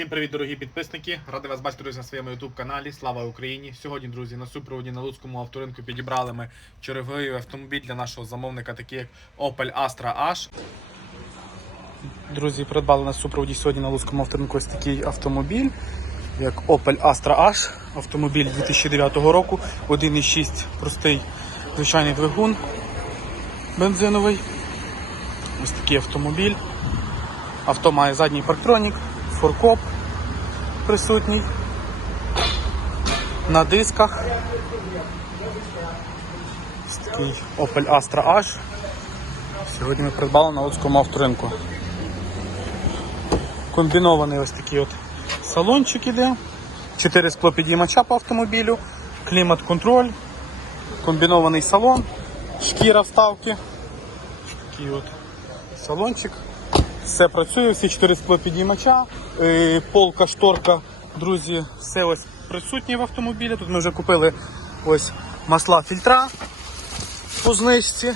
Всім привіт, дорогі підписники! Радий вас бачити друзі, на своєму youtube каналі. Слава Україні! Сьогодні, друзі, на супроводі на Луцькому авторинку підібрали ми черговий автомобіль для нашого замовника, такий як Opel Astra H. Друзі, придбали на супроводі сьогодні на Луцькому авторинку ось такий автомобіль, як Opel Astra H. Автомобіль 2009 року, 1,6 простий звичайний двигун бензиновий. Ось такий автомобіль. Авто має задній парктронік, форкоп присутній на дисках. Ось такий Opel Astra H. Сьогодні ми придбали на Луцькому авторинку. Комбінований ось такий от салончик іде. 4 склопідіймача по автомобілю, клімат-контроль, комбінований салон, шкіра вставки. Такий от салончик. Все працює, всі чотири склопідіймача, е, полка, шторка, друзі, все ось присутнє в автомобілі. Тут ми вже купили ось масла фільтра по знижці.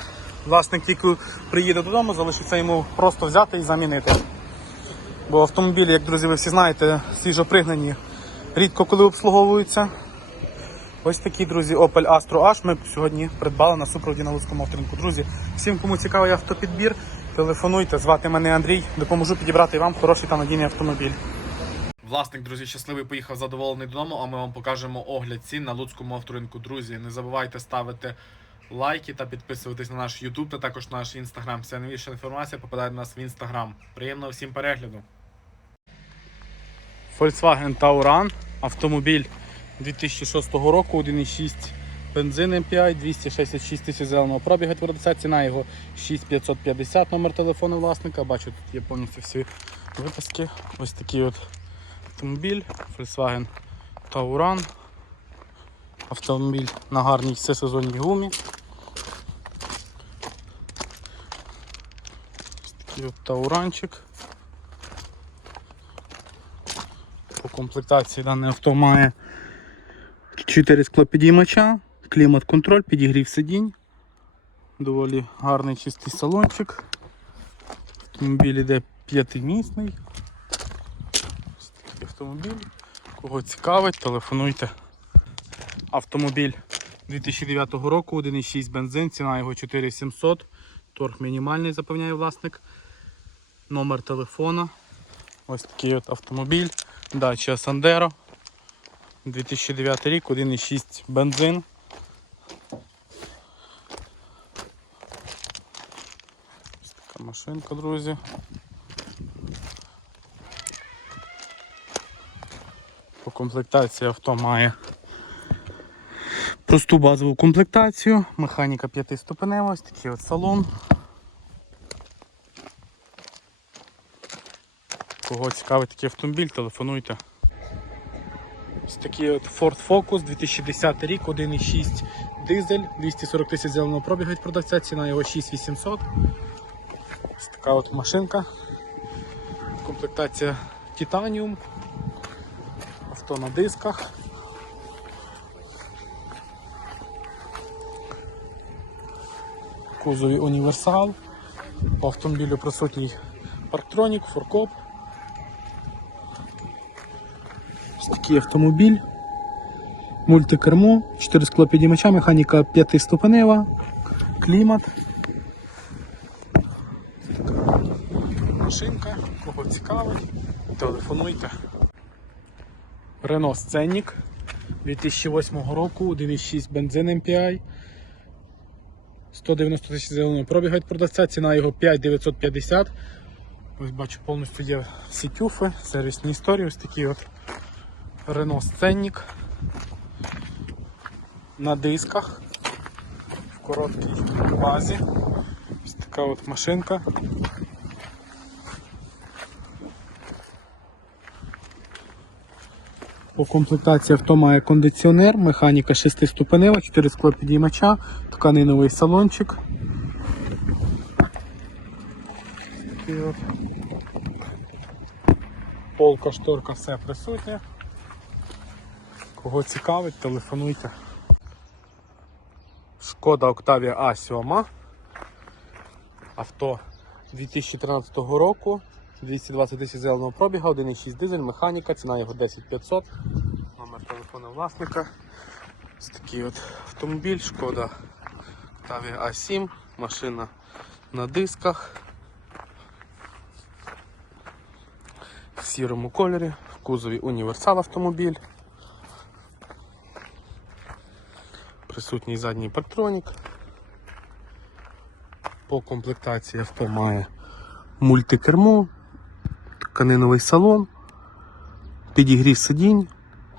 Власник тільки приїде додому, залишиться йому просто взяти і замінити. Бо автомобілі, як друзі, ви всі знаєте, свіжопригнані, рідко коли обслуговуються. Ось такі, друзі, Opel Astra H ми сьогодні придбали на супроводі на Луцькому авторинку. Друзі, всім, кому цікавий автопідбір, телефонуйте, звати мене Андрій, допоможу підібрати вам хороший та надійний автомобіль. Власник, друзі, щасливий поїхав задоволений додому, а ми вам покажемо огляд цін на Луцькому авторинку. Друзі, не забувайте ставити лайки та підписуватись на наш YouTube та також наш Instagram. Вся новіша інформація попадає до нас в Instagram. Приємного всім перегляду. Volkswagen Tauran, автомобіль 2006 року, 1,6 бензин MPI, 266 тисяч зеленого пробігу твердоця, ціна його 6550, номер телефону власника. Бачу, тут є повністю всі виписки. Ось такий от автомобіль, Volkswagen Tauran. Автомобіль на гарній всесезонній гумі. Ось такий от Тауранчик. По комплектації дане авто має 4 склопідіймача, клімат-контроль, підігрів сидінь. Доволі гарний чистий салончик. Автомобіль іде п'ятимісний. Ось такий автомобіль. Кого цікавить, телефонуйте. Автомобіль 2009 року, 1,6 бензин, ціна його 4700. Торг мінімальний, запевняє власник. Номер телефона. Ось такий от автомобіль. Dacia Sandero. 2009 рік, 1,6 бензин. Ось така машинка, друзі. По комплектації авто має просту базову комплектацію, механіка 5 ступенева, ось такий от салон. Кого цікавить такий автомобіль, телефонуйте. Ось такий от Ford Focus 2010 рік, 1,6 дизель, 240 тисяч зеленого пробігу від продавця, ціна його 6800. Ось така от машинка. Комплектація Titanium. Авто на дисках. Кузові універсал. По автомобілю присутній парктронік, форкоп. Такий автомобіль. Мультикермо, 4 склопідіймача, механіка 5-ступенева, клімат. Така машинка, кого цікавить, телефонуйте. Renault Scenic 2008 року, 1,6 бензин MPI. 190 тисяч зеленого пробігу від продавця, ціна його 5950. Ось бачу, повністю є всі тюфи, сервісні історії, ось такі от Renault Scenic на дисках в короткій базі. Ось така от машинка. По комплектації авто має кондиціонер, механіка 6-ступенева, 4 склопідіймача, тканиновий салончик. Полка, шторка, все присутнє. Кого цікавить, телефонуйте. Шкода Octavia A7. Авто 2013 року. 220 тисяч зеленого пробіга, 1,6 дизель, механіка, ціна його 10500. Номер телефону власника. Ось такий от автомобіль, шкода Octavia A7, машина на дисках. В сірому кольорі, в кузові універсал автомобіль. Присутній задній парктронік. По комплектації авто має мультикермо, тканиновий салон, підігрів сидінь,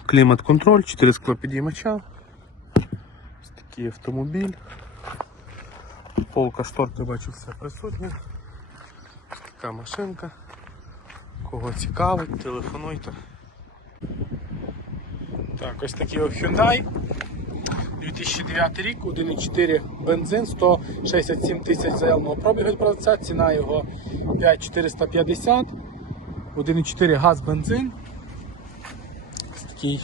клімат-контроль, 4 склопідіймача. Ось такий автомобіль. Полка шторки бачу все присутнє. Ось така машинка. Кого цікавить, телефонуйте. Так, ось такий Hyundai. 2009 рік, 1,4 бензин, 167 тисяч заявного пробігу від продавця, ціна його 5450, 1,4 газ бензин. Ось такий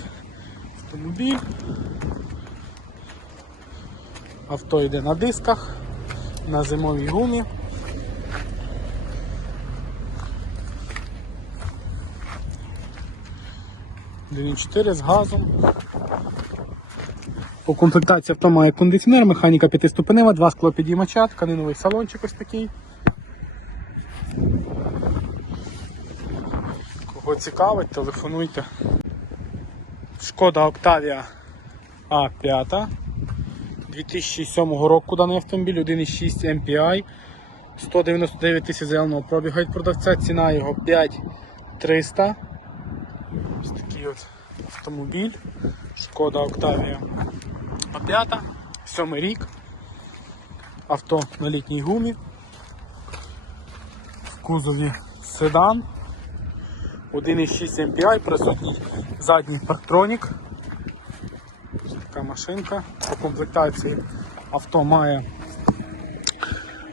автомобіль. Авто йде на дисках, на зимовій гумі. Один 4 з газом. По комплектації авто має кондиціонер, механіка п'ятиступенева, два склопідіймача, тканиновий салончик ось такий. Кого цікавить, телефонуйте. Шкода Octavia A5 2007 року даний автомобіль, 1,6 MPI, 199 тисяч заявленого пробігу від продавця, ціна його 5300. Ось такий от автомобіль. Шкода Octavia А5, сьомий рік. Авто на літній гумі. В кузові седан. 1,6 MPI, присутній задній парктронік. Така машинка. По комплектації авто має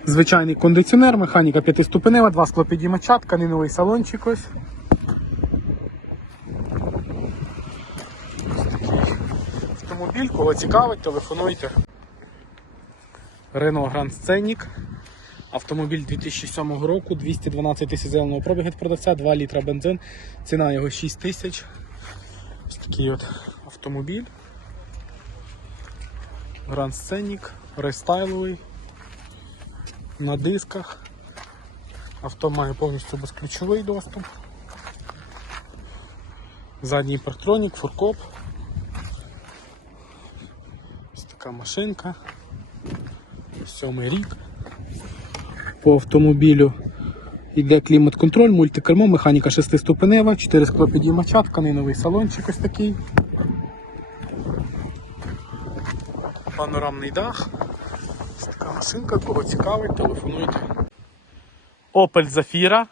звичайний кондиціонер, механіка п'ятиступенева, два склопідіймача, тканиновий салончик ось. Автомобіль, кого цікавить, телефонуйте. Renault Grand Scenic. Автомобіль 2007 року, 212 тисяч зеленого пробігу від продавця, 2 літра бензин, ціна його 6 тисяч. Ось такий от автомобіль. Grand Scenic, рестайловий, на дисках. Авто має повністю безключовий доступ. Задній парктронік, фуркоп. Ось така машинка. Сьомий рік. По автомобілю йде клімат-контроль, мультикермо, механіка 6-ступенева, 4 склопідіймача, тканиновий салончик ось такий. Панорамний дах. Ось така машинка, кого цікавить, телефонуйте. Opel Zafira.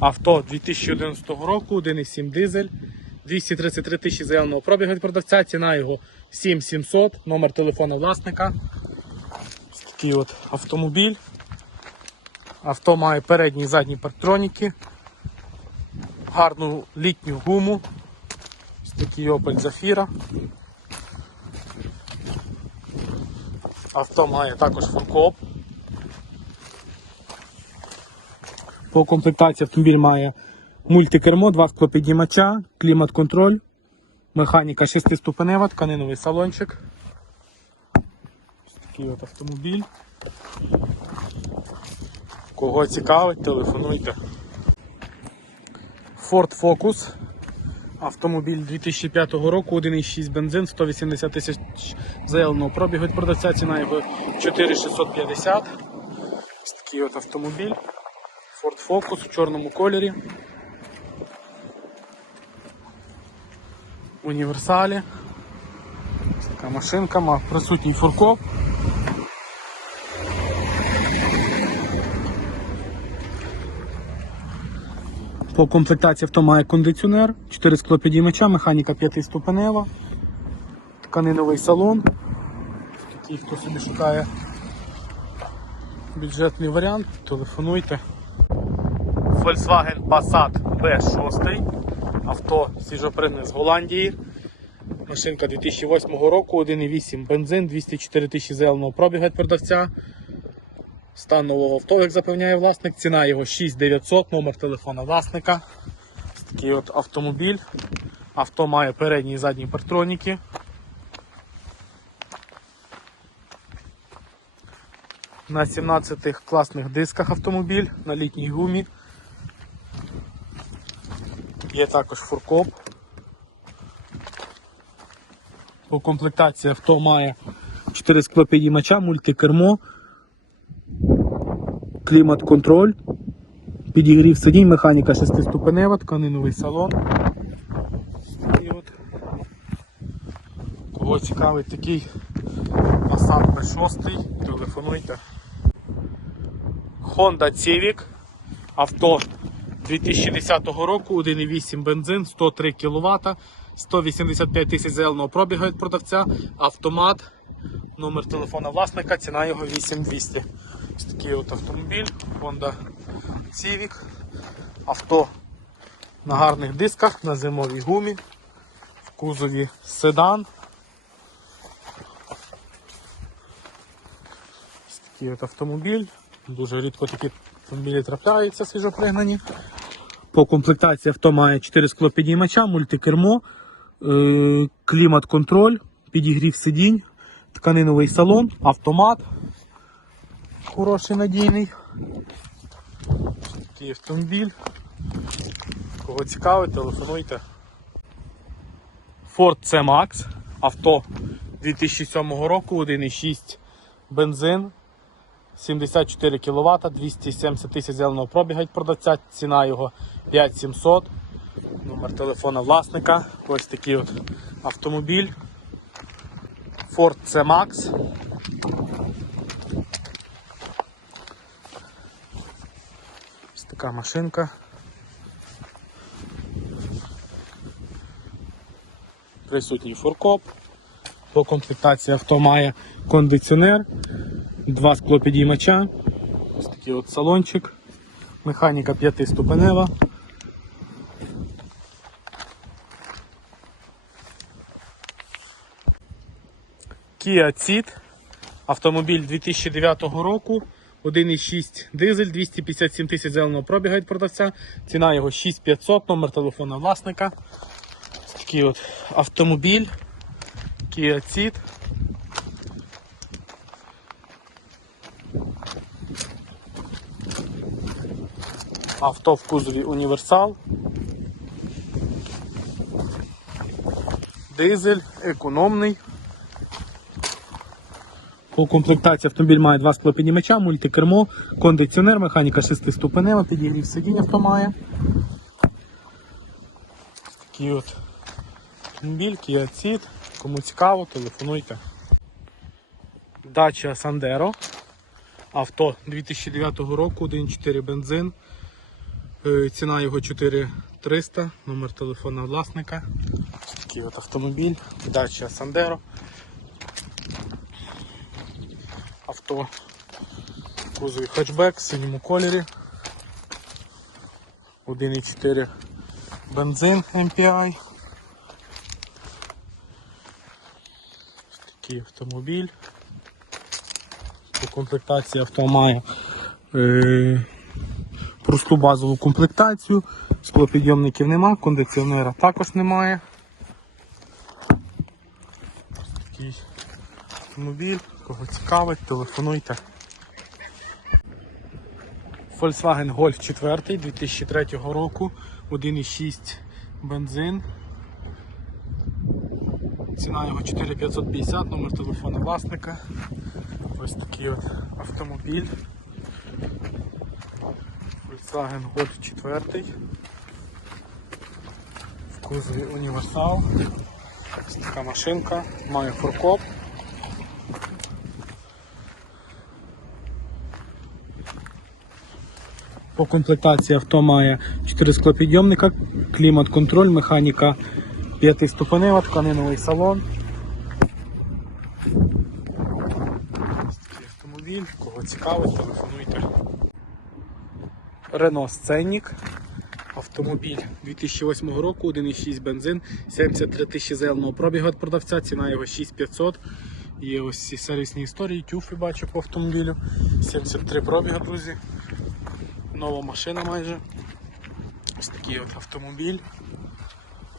Авто 2011 року, 1,7 дизель. 233 тисячі заявленого пробігу від продавця, ціна його 7700, номер телефону власника. Ось такий от автомобіль. Авто має передні і задні парктроніки, гарну літню гуму. Ось такий Opel Zafira. Авто має також фуркоп. По комплектації автомобіль має мультикермо, два склопідіймача, клімат-контроль, механіка 6-ступенева, тканиновий салончик. Ось такий от автомобіль. Кого цікавить, телефонуйте. Ford Focus. Автомобіль 2005 року, 1,6 бензин, 180 тисяч заявленого пробігу від продавця, ціна його 4650. Ось такий от автомобіль. Ford Focus в чорному кольорі. Універсалі. Така машинка, мав присутній фуркоп. По комплектації авто має кондиціонер, 4 склопідіймача, механіка 5-ступенева, тканиновий салон. Такий, хто собі шукає бюджетний варіант, телефонуйте. Volkswagen Passat B6. Авто свіжопригне з Голландії. Машинка 2008 року, 1,8 бензин, 204 тисячі зеленого пробігу від продавця. Стан нового авто, як запевняє власник, ціна його 6900, номер телефона власника. Ось такий от автомобіль. Авто має передні і задні партроніки. На 17 класних дисках автомобіль на літній гумі. Є також фуркоп. По комплектації авто має 4 склопідіймача, мультикермо, клімат-контроль, підігрів сидінь, механіка 6-ступенева, тканиновий салон. І от, кого цікавить такий Passat B6, телефонуйте. Honda Civic, авто 2010 року, 1,8 бензин, 103 кВт, 185 тисяч зеленого пробігу від продавця, автомат, номер телефона власника, ціна його 8200. Ось такий от автомобіль, Honda Civic, авто на гарних дисках, на зимовій гумі, в кузові седан. Ось такий от автомобіль. Дуже рідко такі автомобілі трапляються свіжопригнані. По комплектації авто має 4 склопідіймача, мультикермо, е, клімат-контроль, підігрів сидінь, тканиновий салон, автомат. Хороший надійний. Такий автомобіль. Кого цікавить, телефонуйте. Ford C-Max. Авто 2007 року, 1,6 бензин. 74 кВт, 270 тисяч зеленого пробіга від продавця, ціна його 5700. Номер телефона власника. Ось такий от автомобіль. Ford C-Max. Ось така машинка. Присутній фуркоп. По комплектації авто має кондиціонер, два склопідіймача, ось такий от салончик, механіка п'ятиступенева. Kia Ceed, автомобіль 2009 року, 1,6 дизель, 257 тисяч зеленого пробіга від продавця, ціна його 6500, номер телефона власника. Такий от автомобіль Kia Ceed. Авто в кузові універсал. Дизель, економний. По комплектації автомобіль має два склопіднімача, мультикермо, кондиціонер, механіка 6-ступенева, підігрів сидіння авто має. Такий от автомобіль, Kia. Кому цікаво, телефонуйте. Дача Сандеро. Авто 2009 року, 1.4 бензин. Е, Ціна його 4300, номер телефона власника. Такий от автомобіль. Дача Сандеро. Авто в кузові хетчбек в синьому кольорі. 1.4 бензин MPI. Такий автомобіль. По комплектації авто має е, просту базову комплектацію, склопідйомників нема, кондиціонера також немає. Ось такий автомобіль, кого цікавить, телефонуйте. Volkswagen Golf 4 2003 року, 1,6 бензин. Ціна його 4550, номер телефона власника. Ось такий от автомобіль. Volkswagen Golf 4. В кузові універсал. Ось така машинка, має фуркоп. По комплектації авто має 4 склопідйомника, клімат-контроль, механіка 5-ступенева, тканиновий салон. Ось такий автомобіль, кого цікавить, телефонуйте. Renault Сценник. Автомобіль 2008 року, 1,6 бензин, 73 тисячі заявленого пробігу від продавця, ціна його 6500. Є ось ці сервісні історії, тюфи бачу по автомобілю. 73 пробіга, друзі. Нова машина майже. Ось такий от автомобіль.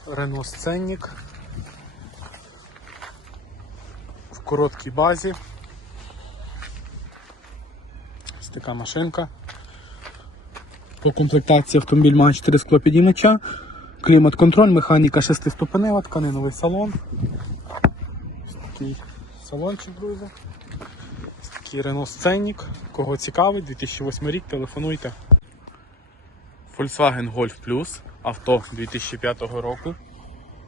Renault Сценник. В короткій базі. Ось така машинка. По комплектації автомобіль має 4 склопідіймача, клімат-контроль, механіка 6-ступенева, тканиновий салон. Ось такий салончик, друзі. Ось такий Renault Сценник. Кого цікавить, 2008 рік, телефонуйте. Volkswagen Golf Plus, авто 2005 року.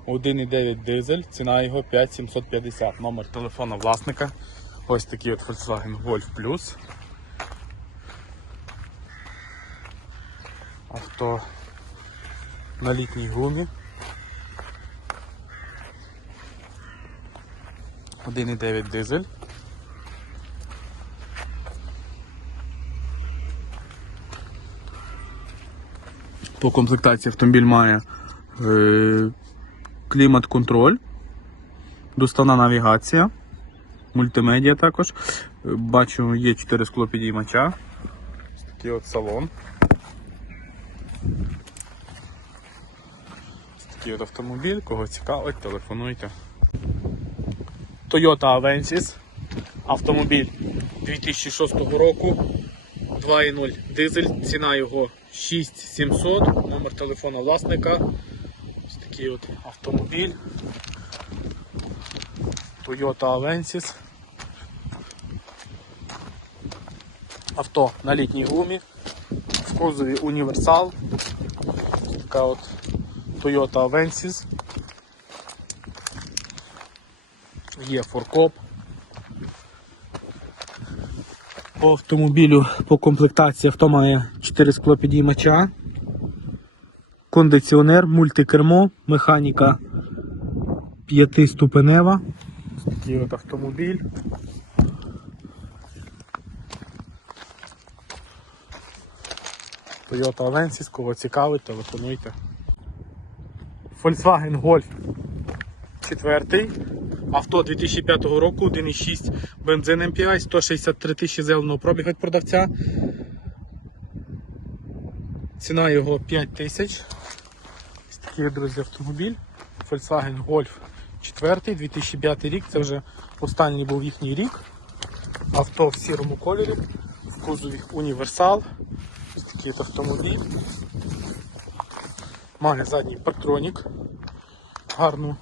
1,9 дизель, ціна його 5750. Номер телефона власника. Ось такий от Volkswagen Golf Plus. Авто на літній гумі. 1,9 дизель. По комплектації автомобіль має е, клімат-контроль, доставна навігація, мультимедіа також. Е, Бачу, є 4 склопідіймача. Такий от салон. Такий автомобіль, кого цікавить, телефонуйте. Toyota Avensis. Автомобіль 2006 року. 2.0 дизель, ціна його 6700, номер телефону власника. Ось такий от автомобіль. Toyota Avensis. Авто на літній гумі. В кузові універсал. Така от Toyota Avensis. Є форкоп. По автомобілю по комплектації авто має 4 склопідіймача, кондиціонер, мультикермо, механіка 5-ступенева. Такий от автомобіль. Toyota Avensis, кого цікавить, телефонуйте. Volkswagen Golf 4. Авто 2005 року, 1,6 бензин MPI, 163 тисячі зеленого пробігу від продавця. Ціна його 5 тисяч. Ось такий, друзі, автомобіль. Volkswagen Golf 4, 2005 рік. Це вже останній був їхній рік. Авто в сірому кольорі, в кузові універсал. Ось такий автомобіль. Має задній партронік, гарну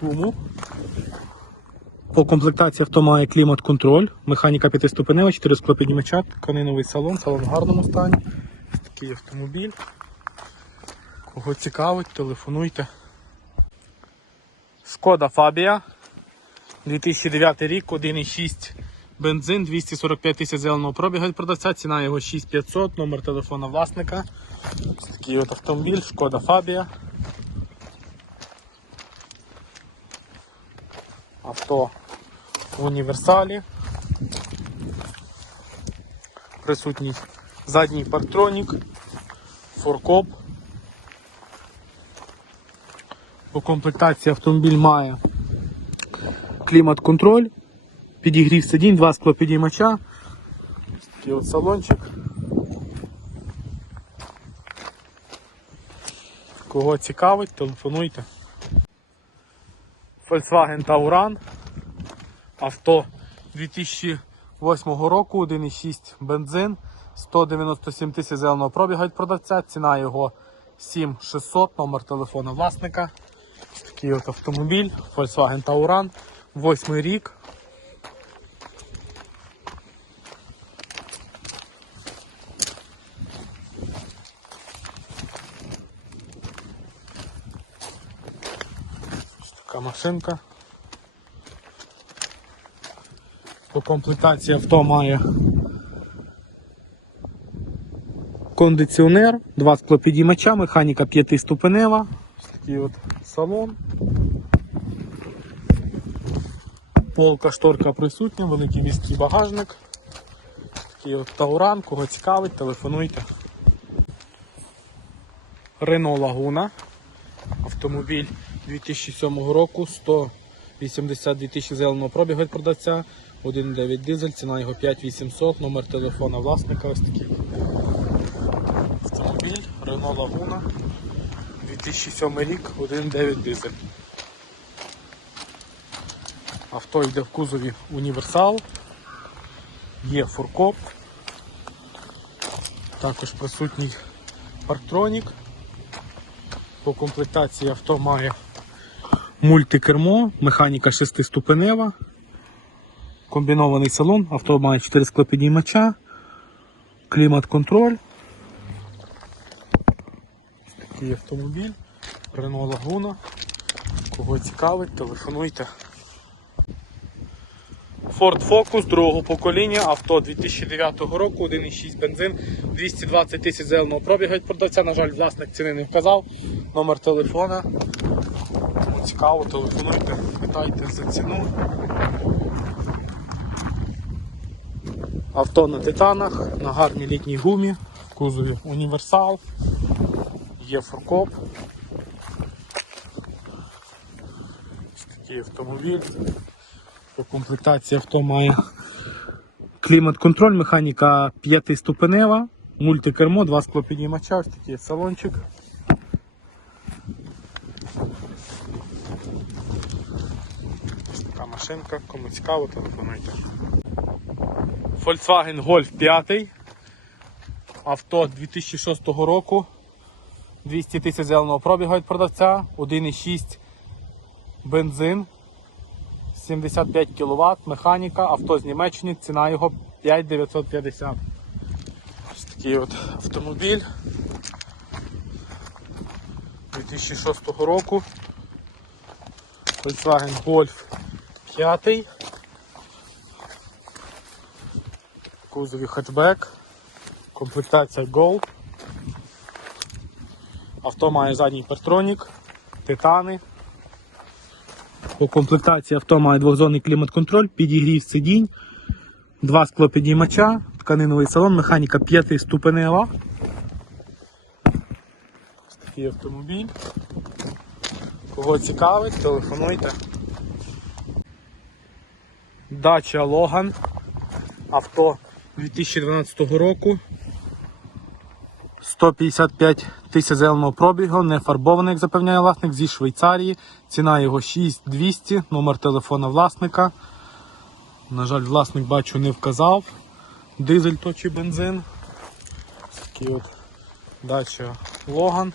гуму. По комплектації авто має клімат-контроль, механіка 5-ступенева, 4 склопіднімача, тканиновий салон, салон в гарному стані. Ось такий автомобіль. Кого цікавить, телефонуйте. Шкода Фабія. 2009 рік, 1,6 бензин, 245 тисяч зеленого пробігу від продавця, ціна його 6500, номер телефона власника. Ось такий от автомобіль, Шкода Фабія. Авто в універсалі. Присутній задній партронік, форкоп. По комплектації автомобіль має клімат-контроль, підігрів сидінь, два склопідіймача. Ось такий от салончик. Кого цікавить, телефонуйте. Volkswagen Tauran. Авто 2008 року, 1,6 бензин, 197 тисяч зеленого пробігу від продавця, ціна його 7600, номер телефону власника. Такий от автомобіль, Volkswagen Tauran, 8 рік. Ось машинка. По комплектації авто має кондиціонер, два склопідіймача, механіка 5-ступенева. Такий от салон. Полка шторка присутня, великий міський багажник. Такий от тауран, кого цікавить, телефонуйте. Renault Laguna. Автомобіль 2007 року, 182 тисячі зеленого пробігу від продавця, 1.9 дизель, ціна його 5800, номер телефона власника ось такий. Автомобіль Renault Laguna 2007 рік, 1.9 дизель. Авто йде в кузові універсал, є фуркоп, також присутній парктронік. По комплектації авто має мультикермо, механіка 6-ступенева, комбінований салон, авто має 4 склопідіймача, клімат-контроль. Такий автомобіль, Renault Laguna. Кого цікавить, телефонуйте. Ford Focus другого покоління, авто 2009 року, 1,6 бензин, 220 тисяч зеленого пробігу від продавця. На жаль, власник ціни не вказав. Номер телефона. Цікаво, телефонуйте, питайте за ціну. Авто на титанах, на гарній літній гумі, в кузові універсал, є форкоп. Ось такий автомобіль. По комплектації авто має клімат-контроль, механіка 5-ступенева, мультикермо, два склопіднімача, ось такий салончик. Ось така машинка, кому цікаво, телефонуйте. Volkswagen Golf 5. Авто 2006 року. 200 тисяч зеленого пробігу від продавця, 1,6 бензин. 75 кВт, механіка, авто з Німеччини, ціна його 5950. Ось такий от автомобіль 2006 року. Volkswagen Golf 5. В Кузові хетчбек. Комплектація Gold. Авто має задній партронік, титани. По комплектації авто має двохзонний клімат-контроль, підігрів сидінь, два склопідіймача, тканиновий салон, механіка 5 ступенева. Ось такий автомобіль. Кого цікавить, телефонуйте. Дача Логан. Авто 2012 року. 155 тисяч зеленого пробігу, не фарбований, як запевняє власник, зі Швейцарії. Ціна його 6200, номер телефона власника. На жаль, власник бачу не вказав. Дизель то чи бензин. Такий от дача Логан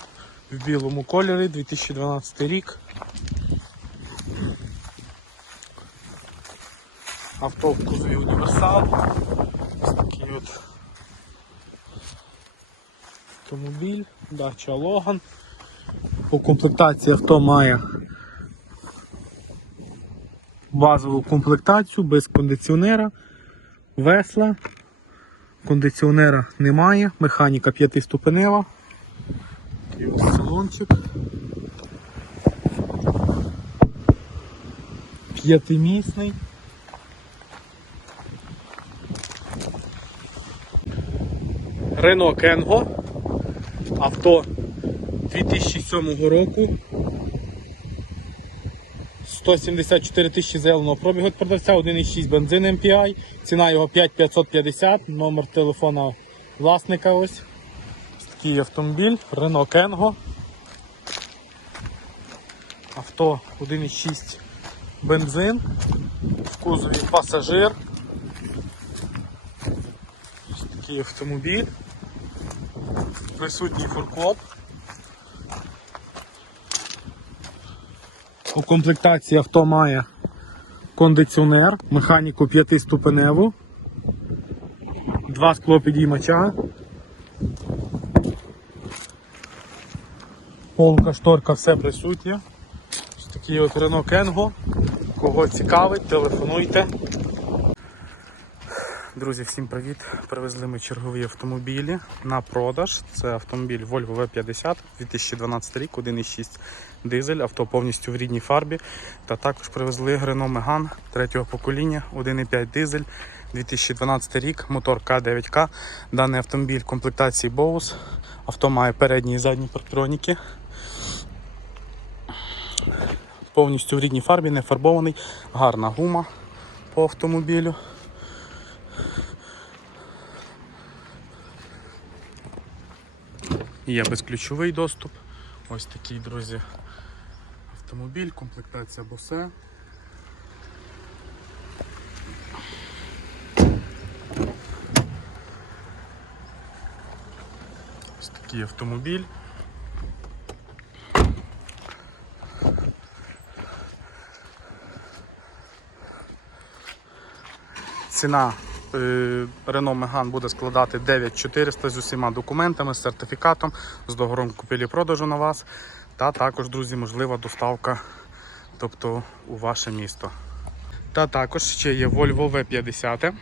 в білому кольорі 2012 рік. Авто в кузові універсал. Ось такий от автомобіль, дача Логан. По комплектації авто має базову комплектацію без кондиціонера, весла. Кондиціонера немає, механіка п'ятиступенева. І ось салончик. П'ятимісний. Рено Кенго. Авто 2007 року. 174 тисячі зеленого пробігу від продавця, 1,6 бензин MPI, ціна його 5550, номер телефона власника ось. Такий автомобіль, Renault Kengo. Авто 1,6 бензин, в кузові пасажир. Ось такий автомобіль. Присутній фуркоп. У комплектації авто має кондиціонер, механіку 5-ступеневу, два склопідіймача, полка, шторка, все присутнє. Ось такий от Renault Kengo. Кого цікавить, телефонуйте. Друзі, всім привіт! Привезли ми чергові автомобілі на продаж. Це автомобіль Volvo V50 2012 рік, 1,6 дизель, авто повністю в рідній фарбі. Та також привезли Renault Megane третього покоління, 1,5 дизель, 2012 рік, мотор К9К. Даний автомобіль комплектації Bose. Авто має передні і задні парктроніки. Повністю в рідній фарбі, не фарбований, гарна гума по автомобілю. Є безключовий доступ. Ось такий, друзі, автомобіль, комплектація босе. Ось такий автомобіль. Ціна Renault Megane буде складати 9400 з усіма документами, з сертифікатом, з договором купівлі-продажу на вас. Та також, друзі, можлива доставка тобто, у ваше місто. Та також ще є Volvo V50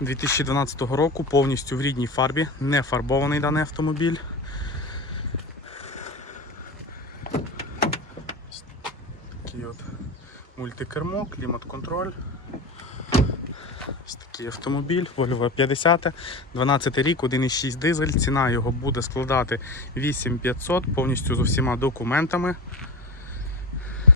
2012 року, повністю в рідній фарбі, не фарбований даний автомобіль. Ось Такий от мультикермо, клімат-контроль. Ось такий автомобіль, Volvo 50, 12 рік, 1,6 дизель. Ціна його буде складати 8500 повністю з усіма документами.